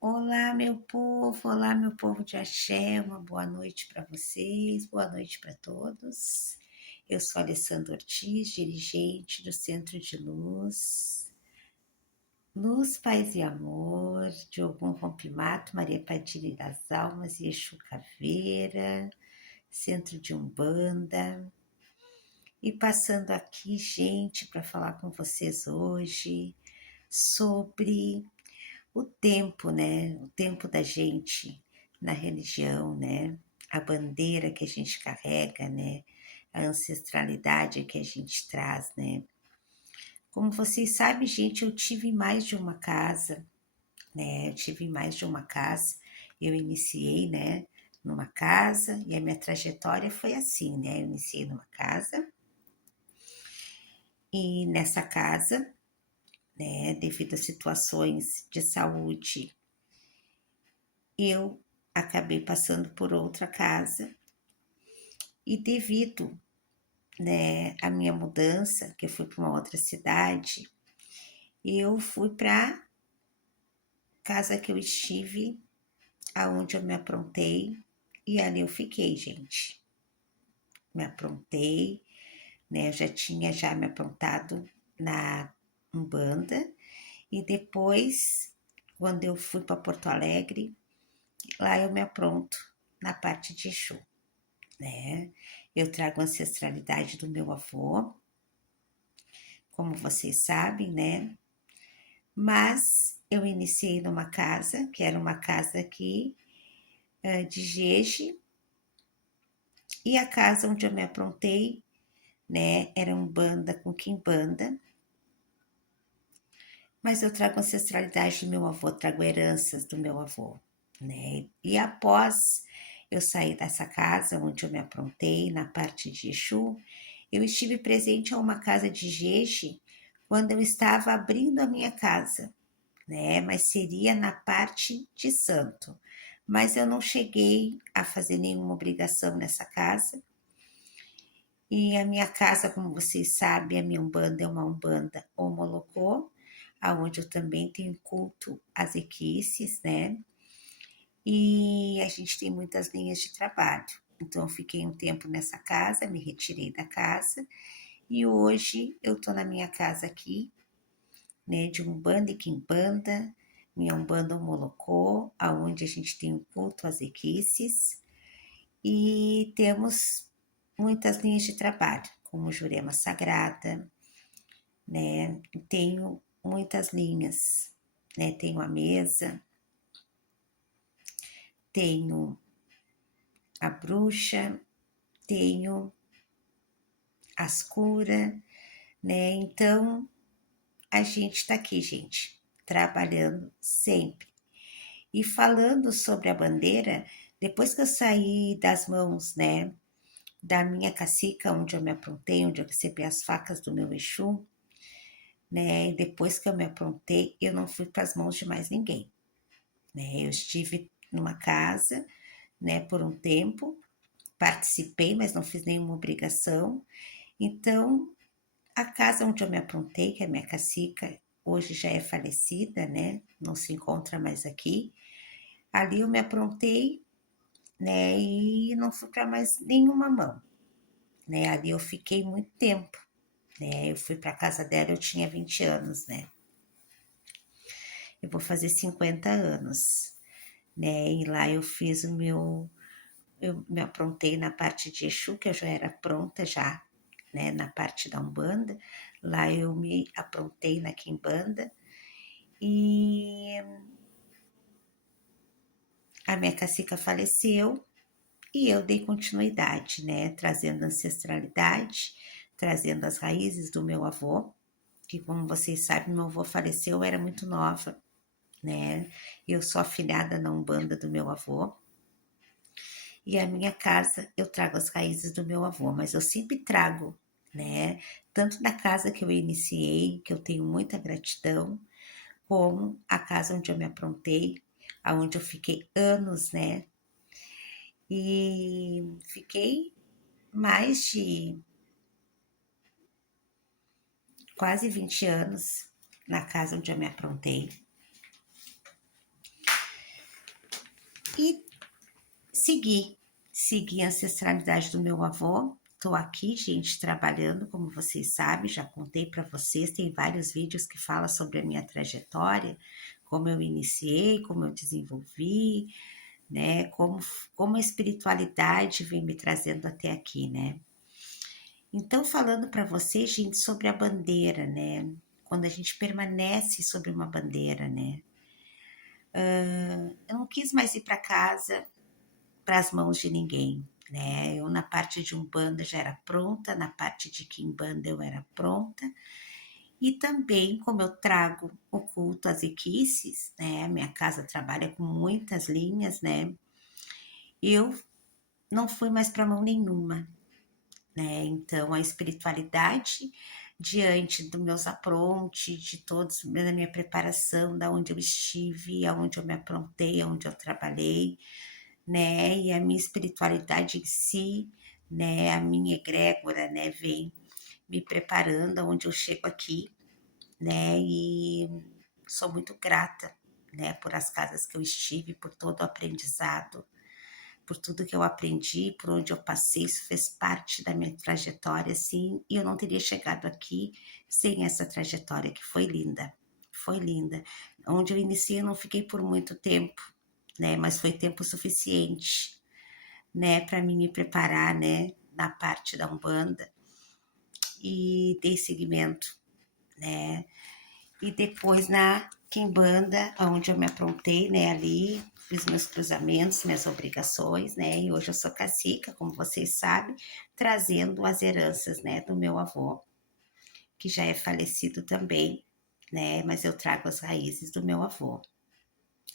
Olá, meu povo de axé, uma boa noite para vocês, boa noite para todos. Eu sou Alessandra Ortiz, dirigente do Centro de Luz, Luz, Paz e Amor, de Ogum Rompimato, Maria Padilha das Almas e Exu Caveira, Centro de Umbanda. E passando aqui, gente, para falar com vocês hoje sobre o tempo, né? O tempo da gente na religião, né? A bandeira que a gente carrega, né? A ancestralidade que a gente traz, né? Como vocês sabem, gente, eu tive mais de uma casa, né? Eu tive mais de uma casa. Eu iniciei, né? Numa casa e a minha trajetória foi assim, né? Eu iniciei numa casa e nessa casa, né? Devido a situações de saúde, eu acabei passando por outra casa e devido, né, à minha mudança, que eu fui para uma outra cidade, eu fui para casa que eu estive, aonde eu me aprontei e ali eu fiquei, gente. Me aprontei, né, eu já tinha me aprontado na Umbanda e depois, quando eu fui para Porto Alegre, lá eu me apronto na parte de Exu, né? Eu trago a ancestralidade do meu avô, como vocês sabem, né? Mas eu iniciei numa casa, que era uma casa aqui de Jeje, e a casa onde eu me aprontei, né? Era um banda com quimbanda, mas eu trago ancestralidade do meu avô, trago heranças do meu avô, né? E após eu sair dessa casa onde eu me aprontei, na parte de Exu, eu estive presente a uma casa de Jeje quando eu estava abrindo a minha casa, né? Mas seria na parte de santo. Mas eu não cheguei a fazer nenhuma obrigação nessa casa. E a minha casa, como vocês sabem, a minha Umbanda é uma Umbanda Omolocô, aonde eu também tenho culto às equices, né? E a gente tem muitas linhas de trabalho. Então eu fiquei um tempo nessa casa, me retirei da casa e hoje eu tô na minha casa aqui, né, de Umbanda e Quimbanda, minha Umbanda Molocô, aonde a gente tem o culto às equices e temos muitas linhas de trabalho, como Jurema Sagrada, né? Tenho muitas linhas, né? Tenho a mesa, tenho a bruxa, tenho as curas, né? Então a gente está aqui, gente, trabalhando sempre. E falando sobre a bandeira, depois que eu saí das mãos, né, da minha cacica, onde eu me aprontei, onde eu recebi as facas do meu Exu, né, e depois que eu me aprontei, eu não fui para as mãos de mais ninguém, né, eu estive numa casa, né, por um tempo, participei, mas não fiz nenhuma obrigação, então a casa onde eu me aprontei, que é a minha cacica, hoje já é falecida, né, não se encontra mais aqui, ali eu me aprontei, né? E não fui para mais nenhuma mão, né? Ali eu fiquei muito tempo, né? Eu fui para casa dela, eu tinha 20 anos, né? Eu vou fazer 50 anos, né? E lá eu fiz o meu, eu me aprontei na parte de Exu, que eu já era pronta já, né? Na parte da Umbanda, lá eu me aprontei na Quimbanda e a minha cacica faleceu. E eu dei continuidade, né? Trazendo ancestralidade, trazendo as raízes do meu avô, que como vocês sabem, meu avô faleceu, eu era muito nova, né? Eu sou afilhada na Umbanda do meu avô. E a minha casa, eu trago as raízes do meu avô, mas eu sempre trago, né? Tanto da casa que eu iniciei, que eu tenho muita gratidão, como a casa onde eu me aprontei, aonde eu fiquei anos, né? E fiquei mais de quase 20 anos na casa onde eu me aprontei. e seguir a ancestralidade do meu avô. Tô aqui, gente, trabalhando, como vocês sabem, já contei para vocês, tem vários vídeos que falam sobre a minha trajetória, como eu iniciei, como eu desenvolvi, né, como a espiritualidade vem me trazendo até aqui, né. Então, falando para vocês, gente, sobre a bandeira, né, quando a gente permanece sobre uma bandeira, né, eu não quis mais ir para casa para as mãos de ninguém, né? Eu na parte de Umbanda já era pronta, na parte de Quimbanda eu era pronta. E também, como eu trago o culto às equices, né? Minha casa trabalha com muitas linhas, né? Eu não fui mais para mão nenhuma, né? Então, a espiritualidade, diante dos meus aprontes, de todos, da minha preparação, da onde eu estive, aonde eu me aprontei, aonde eu trabalhei, né? E a minha espiritualidade em si, né? A minha egrégora, né? Vem me preparando aonde eu chego aqui, né? E sou muito grata, né? Por as casas que eu estive, por todo o aprendizado, por tudo que eu aprendi, por onde eu passei, isso fez parte da minha trajetória, assim, e eu não teria chegado aqui sem essa trajetória que foi linda, foi linda. Onde eu iniciei, eu não fiquei por muito tempo, né? Mas foi tempo suficiente, né, para mim me preparar, né, na parte da Umbanda e dei seguimento, né. E depois na Quimbanda, onde eu me aprontei, né, ali, fiz meus cruzamentos, minhas obrigações, né, e hoje eu sou cacica, como vocês sabem, trazendo as heranças, né, do meu avô, que já é falecido também, né, mas eu trago as raízes do meu avô.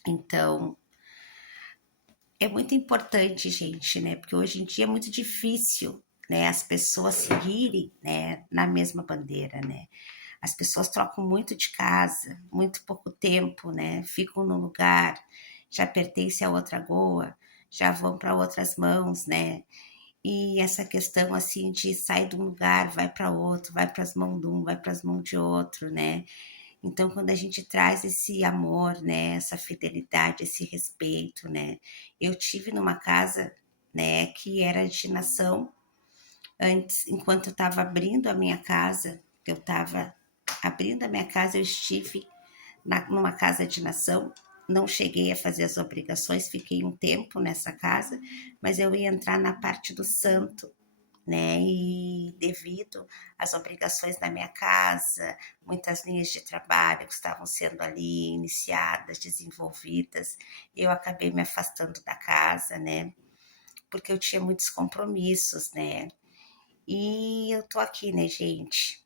Então, é muito importante, gente, né? Porque hoje em dia é muito difícil, né, as pessoas seguirem, né, na mesma bandeira, né? As pessoas trocam muito de casa, muito pouco tempo, né? Ficam no lugar, já pertence a outra goa, já vão para outras mãos, né? E essa questão assim de sair de um lugar, vai para outro, vai para as mãos de um, vai para as mãos de outro, né? Então, quando a gente traz esse amor, né, essa fidelidade, esse respeito, né? Eu tive numa casa, né, que era de nação antes, enquanto eu estava abrindo a minha casa, eu estava abrindo a minha casa, eu estive numa casa de nação, não cheguei a fazer as obrigações, fiquei um tempo nessa casa, mas eu ia entrar na parte do santo, né? E devido às obrigações da minha casa, muitas linhas de trabalho que estavam sendo ali iniciadas, desenvolvidas, eu acabei me afastando da casa, né? Porque eu tinha muitos compromissos, né? E eu tô aqui, né, gente?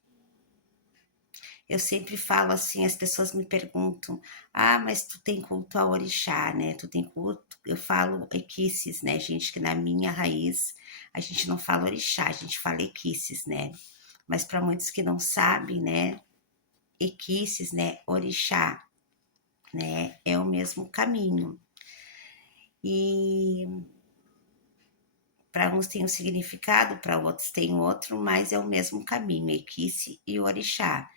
Eu sempre falo assim, as pessoas me perguntam: "Ah, mas tu tem culto a orixá, né, tu tem culto", eu falo equices, né, gente, que na minha raiz a gente não fala orixá, a gente fala equices, né. Mas para muitos que não sabem, né, equices, né, orixá, né, é o mesmo caminho. E para uns tem um significado, para outros tem outro, mas é o mesmo caminho, equice e orixá.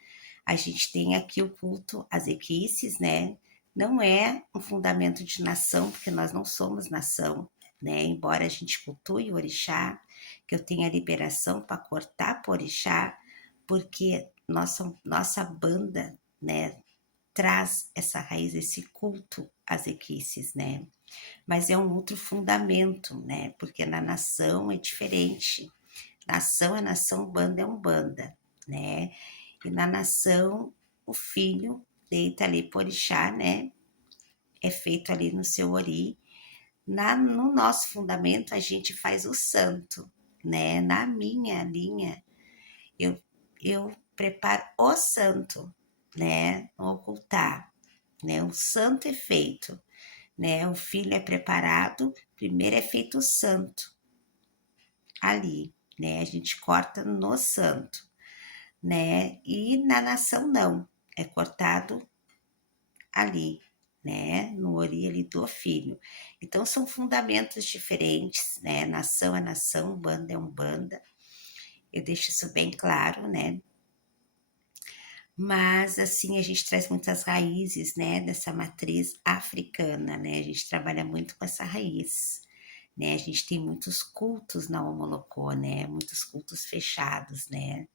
A gente tem aqui o culto às equices, né? Não é um fundamento de nação, porque nós não somos nação, né? Embora a gente cultue o orixá, que eu tenha liberação para cortar por orixá, porque nossa banda, né, traz essa raiz, esse culto às equices, né? Mas é um outro fundamento, né? Porque na nação é diferente. Nação é nação, banda é umbanda, né? E na nação, o filho deita ali por orixá, né? É feito ali no seu ori. No nosso fundamento, a gente faz o santo, né? Na minha linha, eu, eu preparo o santo, né? No ocultar, né? O santo é feito, né? O filho é preparado, primeiro é feito o santo ali, né? A gente corta no santo, né? E na nação não, é cortado ali, né? No ori ali do filho. Então são fundamentos diferentes, né? Nação é nação, banda é umbanda. Eu deixo isso bem claro, né? Mas, assim, a gente traz muitas raízes, né, dessa matriz africana, né? A gente trabalha muito com essa raiz, né? A gente tem muitos cultos na Omolocô, né? Muitos cultos fechados, né?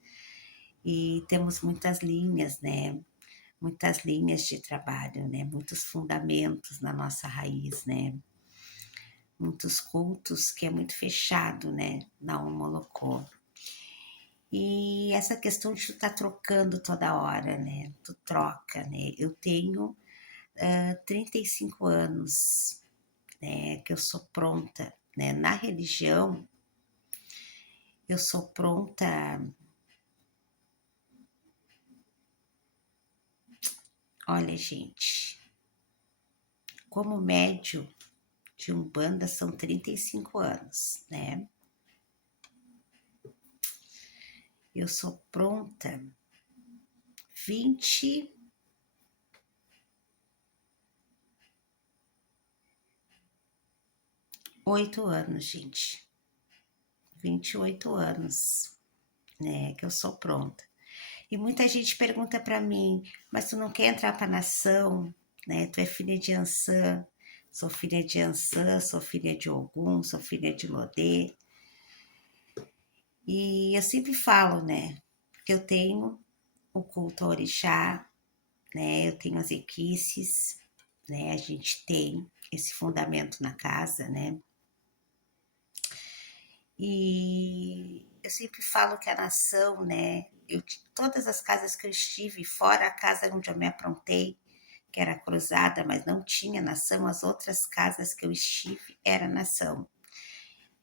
E temos muitas linhas, né? Muitas linhas de trabalho, né? Muitos fundamentos na nossa raiz, né? Muitos cultos que é muito fechado, né? Na Omolocô. E essa questão de tu tá trocando toda hora, né? Tu troca, né? Eu tenho 35 anos, né? Que eu sou pronta, né? Na religião, eu sou pronta. Olha, gente, como médio de Umbanda são 35 anos, né? Eu sou pronta 28 anos, gente. 28 anos, né? Que eu sou pronta. E muita gente pergunta para mim, mas tu não quer entrar para a nação, né? Tu é filha de Ansã, sou filha de Ansã, sou filha de Ogum, sou filha de Lodê. E eu sempre falo, né? Que eu tenho o culto ao orixá, né? Eu tenho as equices, né? A gente tem esse fundamento na casa, né? E eu sempre falo que a nação, né? Todas as casas que eu estive, fora a casa onde eu me aprontei, que era cruzada, mas não tinha nação, as outras casas que eu estive era nação,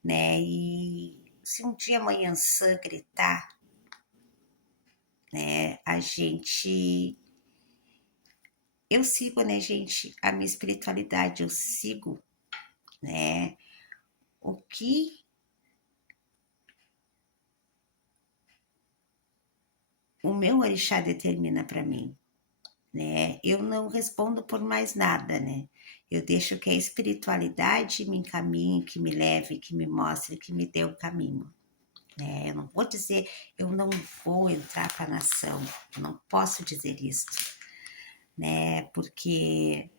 né? E se um dia amanhã Sã gritar, né? A gente. Eu sigo, né, gente? A minha espiritualidade, eu sigo, né? O que o meu orixá determina para mim, né? Eu não respondo por mais nada, né? Eu deixo que a espiritualidade me encaminhe, que me leve, que me mostre, que me dê o caminho, né? Eu não vou dizer, eu não vou entrar para a nação, eu não posso dizer isso, né? Porque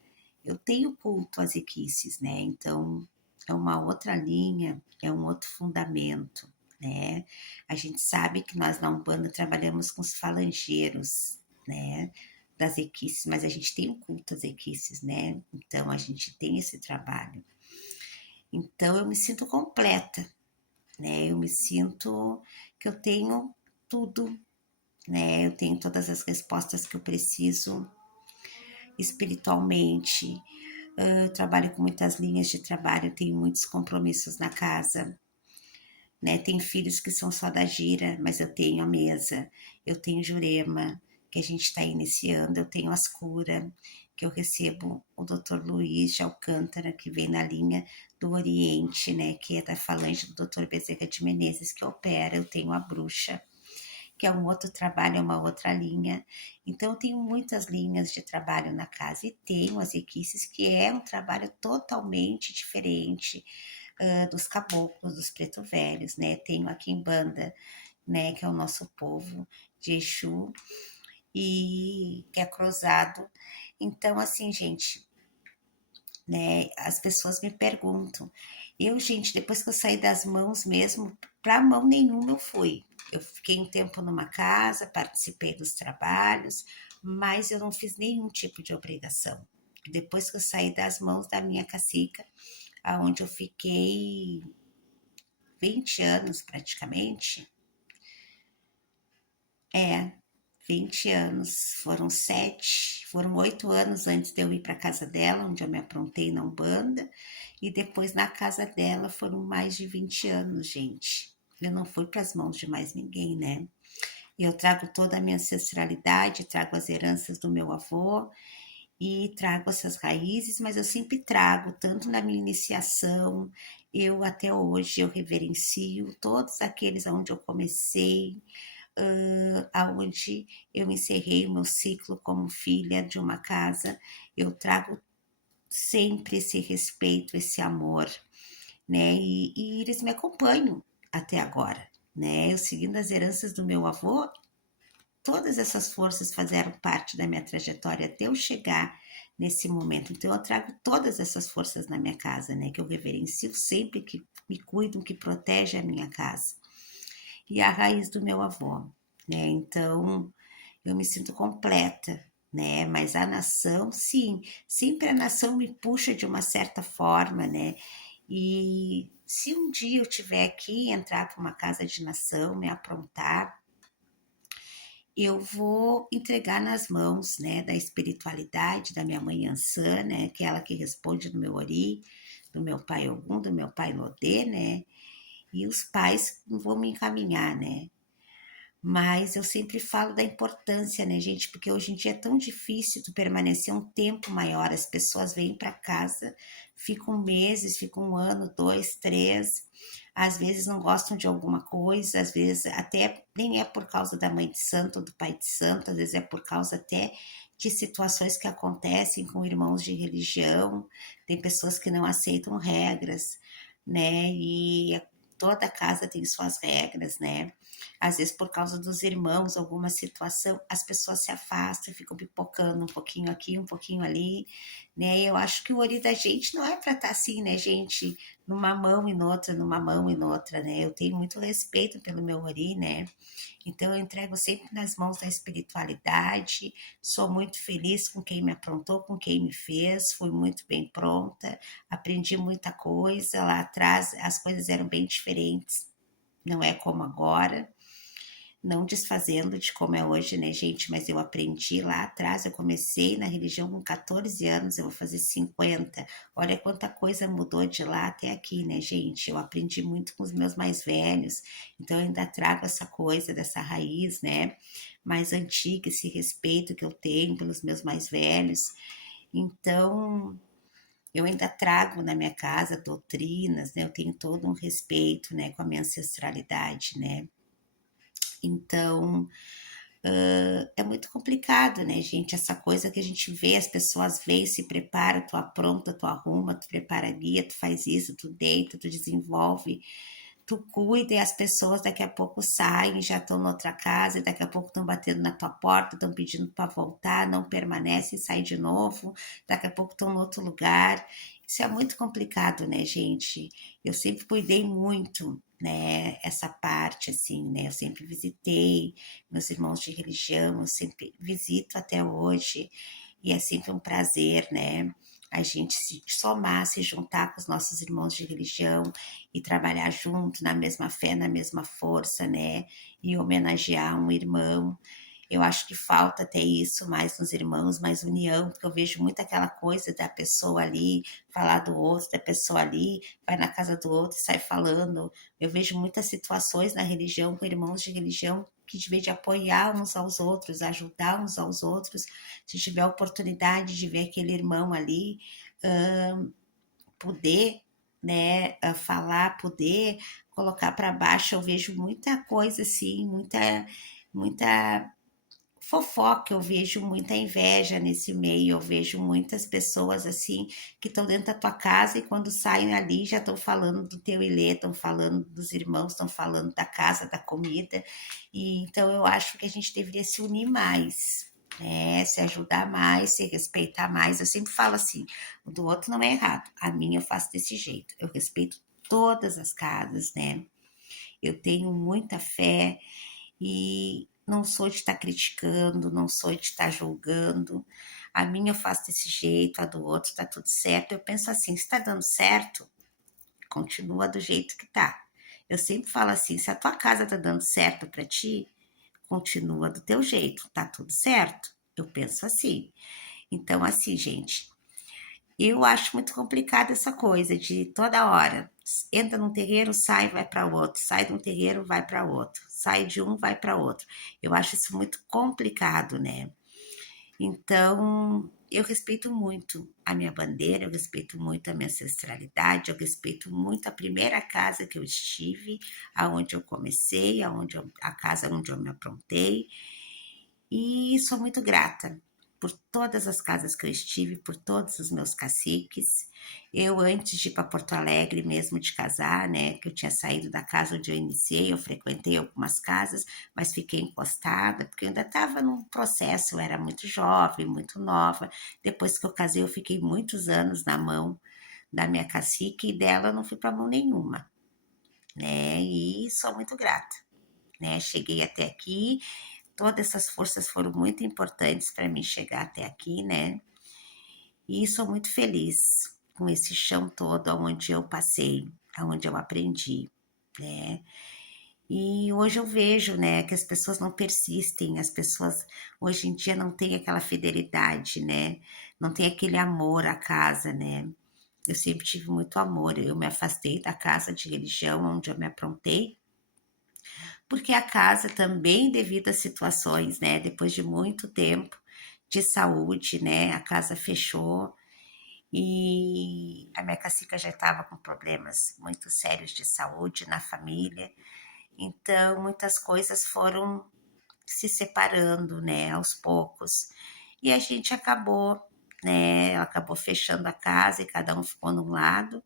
eu tenho culto às equices, né? Então é uma outra linha, é um outro fundamento, né? A gente sabe que nós na Umbanda trabalhamos com os falangeiros, né? Das equices, mas a gente tem o culto às equices, né? Então a gente tem esse trabalho. Então eu me sinto completa, né? Eu me sinto que eu tenho tudo, né? Eu tenho todas as respostas que eu preciso espiritualmente. Eu trabalho com muitas linhas de trabalho, eu tenho muitos compromissos na casa, né? Tem filhos que são só da gira, mas eu tenho a mesa, eu tenho Jurema, que a gente está iniciando, eu tenho Ascura, que eu recebo o Dr. Luiz de Alcântara, que vem na linha do Oriente, né? Que é da falange do Dr. Bezerra de Menezes, que opera, eu tenho a Bruxa, que é um outro trabalho, é uma outra linha. Então, eu tenho muitas linhas de trabalho na casa e tenho as equipes, que é um trabalho totalmente diferente dos caboclos, dos preto velhos, né? Tenho a Quimbanda, né, que é o nosso povo de Exu, e que é cruzado. Então, assim, gente, né, as pessoas me perguntam. Eu, gente, depois que eu saí das mãos mesmo, para mão nenhuma eu fui. Eu fiquei um tempo numa casa, participei dos trabalhos, mas eu não fiz nenhum tipo de obrigação. Depois que eu saí das mãos da minha cacica, aonde eu fiquei 20 anos praticamente, é, 20 anos, foram 8 anos antes de eu ir para casa dela, onde eu me aprontei na Umbanda, e depois na casa dela foram mais de 20 anos, gente. Eu não fui para as mãos de mais ninguém, né? Eu trago toda a minha ancestralidade, trago as heranças do meu avô e trago essas raízes, mas eu sempre trago, tanto na minha iniciação, eu até hoje eu reverencio todos aqueles aonde eu comecei, aonde eu encerrei o meu ciclo como filha de uma casa, eu trago sempre esse respeito, esse amor, né? E eles me acompanham até agora, né? Eu seguindo as heranças do meu avô, todas essas forças fizeram parte da minha trajetória até eu chegar nesse momento. Então eu trago todas essas forças na minha casa, né? Que eu reverencio sempre, que me cuidam, que protegem a minha casa. E a raiz do meu avô, né? Então eu me sinto completa, né? Mas a nação, sim, sempre a nação me puxa de uma certa forma, né? E se um dia eu tiver que entrar para uma casa de nação, me aprontar, eu vou entregar nas mãos, né, da espiritualidade da minha mãe Ansã, né, que é ela que responde no meu Ori, do meu pai Ogum, do meu pai Lodê, né, e os pais vão me encaminhar, né. Mas eu sempre falo da importância, né, gente? Porque hoje em dia é tão difícil tu permanecer um tempo maior. As pessoas vêm para casa, ficam meses, ficam um ano, dois, três. Às vezes não gostam de alguma coisa, às vezes até nem é por causa da mãe de santo ou do pai de santo, às vezes é por causa até de situações que acontecem com irmãos de religião. Tem pessoas que não aceitam regras, né? E toda casa tem suas regras, né? Às vezes, por causa dos irmãos, alguma situação, as pessoas se afastam e ficam pipocando um pouquinho aqui, um pouquinho ali, né? Eu acho que o ori da gente não é para estar assim, né, gente? Numa mão e noutra, numa mão e noutra, né? Eu tenho muito respeito pelo meu ori, né? Então eu entrego sempre nas mãos da espiritualidade. Sou muito feliz com quem me aprontou, com quem me fez. Fui muito bem pronta, aprendi muita coisa. Lá atrás as coisas eram bem diferentes, não é como agora, não desfazendo de como é hoje, né, gente? Mas eu aprendi lá atrás, eu comecei na religião com 14 anos, eu vou fazer 50. Olha quanta coisa mudou de lá até aqui, né, gente? Eu aprendi muito com os meus mais velhos, então eu ainda trago essa coisa dessa raiz, né, mais antiga, esse respeito que eu tenho pelos meus mais velhos. Então, eu ainda trago na minha casa doutrinas, né? Eu tenho todo um respeito, né, com a minha ancestralidade, né? Então, é muito complicado, né, gente? Essa coisa que a gente vê, as pessoas veem, se preparam, tu apronta, tu arruma, tu prepara a guia, tu faz isso, tu deita, tu desenvolve, tu cuida e as pessoas daqui a pouco saem, já estão noutra casa, e daqui a pouco estão batendo na tua porta, estão pedindo para voltar, não permanecem, saem de novo, daqui a pouco estão em outro lugar. Isso é muito complicado, né, gente? Eu sempre cuidei muito, né, essa parte, assim, né? Eu sempre visitei meus irmãos de religião, eu sempre visito até hoje, e é sempre um prazer, né? A gente se somar, se juntar com os nossos irmãos de religião e trabalhar junto na mesma fé, na mesma força, né? E homenagear um irmão. Eu acho que falta até isso mais nos irmãos, mais união, porque eu vejo muito aquela coisa da pessoa ali falar do outro, da pessoa ali vai na casa do outro e sai falando. Eu vejo muitas situações na religião com irmãos de religião que de vez de apoiar uns aos outros, ajudar uns aos outros, se tiver a oportunidade de ver aquele irmão ali, poder, né, falar, poder colocar para baixo, eu vejo muita coisa assim, muita fofoca, eu vejo muita inveja nesse meio, eu vejo muitas pessoas assim que estão dentro da tua casa e quando saem ali já estão falando do teu ilê, estão falando dos irmãos, estão falando da casa, da comida. E então eu acho que a gente deveria se unir mais, né? Se ajudar mais, se respeitar mais. Eu sempre falo assim, o do outro não é errado, a minha eu faço desse jeito. Eu respeito todas as casas, né? Eu tenho muita fé e não sou de estar criticando, não sou de estar julgando. A minha eu faço desse jeito, a do outro está tudo certo. Eu penso assim, se está dando certo, continua do jeito que tá. Eu sempre falo assim, se a tua casa tá dando certo para ti, continua do teu jeito, tá tudo certo? Eu penso assim. Então, assim, gente, eu acho muito complicado essa coisa de toda hora entra num terreiro, sai, vai para outro, sai de um terreiro, vai para outro, sai de um, vai para outro. Eu acho isso muito complicado, né? Então, eu respeito muito a minha bandeira, eu respeito muito a minha ancestralidade, eu respeito muito a primeira casa que eu estive, aonde eu comecei, a casa onde eu me aprontei, e sou muito grata por todas as casas que eu estive, por todos os meus caciques. Eu, antes de ir para Porto Alegre mesmo de casar, né, que eu tinha saído da casa onde eu iniciei, eu frequentei algumas casas, mas fiquei encostada, porque eu ainda estava num processo, eu era muito jovem, muito nova. Depois que eu casei, eu fiquei muitos anos na mão da minha cacique e dela eu não fui para mão nenhuma, né? E sou muito grata, né? Cheguei até aqui, todas essas forças foram muito importantes para mim chegar até aqui, né? E sou muito feliz com esse chão todo aonde eu passei, aonde eu aprendi, né? E hoje eu vejo, né, que as pessoas não persistem, as pessoas hoje em dia não têm aquela fidelidade, né? Não tem aquele amor à casa, né? Eu sempre tive muito amor, eu me afastei da casa de religião onde eu me aprontei, porque a casa também, devido a situações, né, depois de muito tempo de saúde, né, a casa fechou e a minha cacica já estava com problemas muito sérios de saúde na família, então muitas coisas foram se separando, né, aos poucos. E a gente acabou, né, ela acabou fechando a casa e cada um ficou num lado.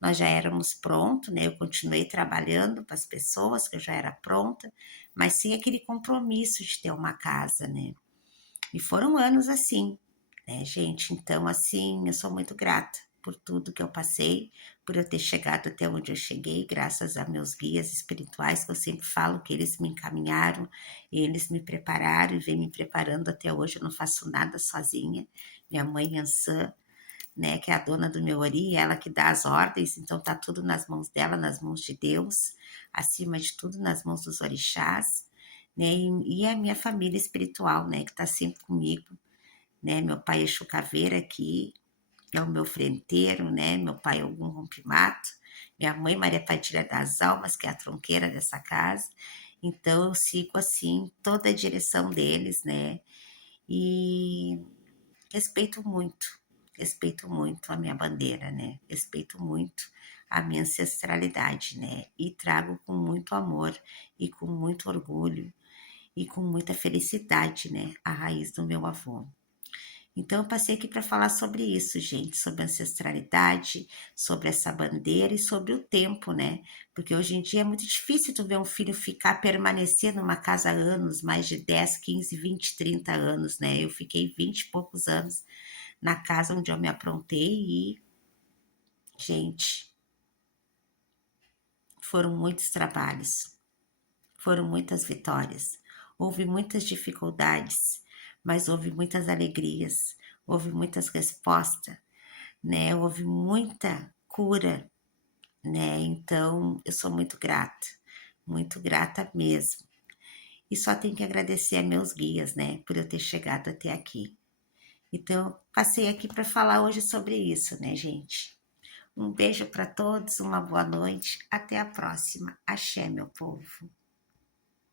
Nós já éramos prontos, né? Eu continuei trabalhando para as pessoas, que eu já era pronta, mas sem aquele compromisso de ter uma casa, né? E foram anos assim, né, gente? Então, assim, eu sou muito grata por tudo que eu passei, por eu ter chegado até onde eu cheguei, graças a meus guias espirituais, que eu sempre falo que eles me encaminharam, eles me prepararam e vêm me preparando até hoje. Eu não faço nada sozinha. Minha mãe, Ançã, né, que é a dona do meu ori, ela que dá as ordens, então tá tudo nas mãos dela, nas mãos de Deus, acima de tudo nas mãos dos orixás, né, e a minha família espiritual, né, que tá sempre comigo, né, meu pai é Exu Caveira, que é o meu frenteiro, né, meu pai é Ogum Rompimato, minha mãe Maria Padilha das Almas, que é a tronqueira dessa casa, então eu sigo assim toda a direção deles, né, e respeito muito a minha bandeira, né? Respeito muito a minha ancestralidade, né? E trago com muito amor e com muito orgulho e com muita felicidade, né? A raiz do meu avô. Então, eu passei aqui para falar sobre isso, gente, sobre ancestralidade, sobre essa bandeira e sobre o tempo, né? Porque hoje em dia é muito difícil tu ver um filho ficar, permanecer numa casa há anos, mais de 10, 15, 20, 30 anos, né? Eu fiquei 20 e poucos anos na casa onde eu me aprontei e, gente, foram muitos trabalhos, foram muitas vitórias, houve muitas dificuldades, mas houve muitas alegrias, houve muitas respostas, né? Houve muita cura, né? Então, eu sou muito grata mesmo. E só tenho que agradecer a meus guias, né, por eu ter chegado até aqui. Então, passei aqui para falar hoje sobre isso, né, gente? Um beijo para todos, uma boa noite, até a próxima. Axé, meu povo.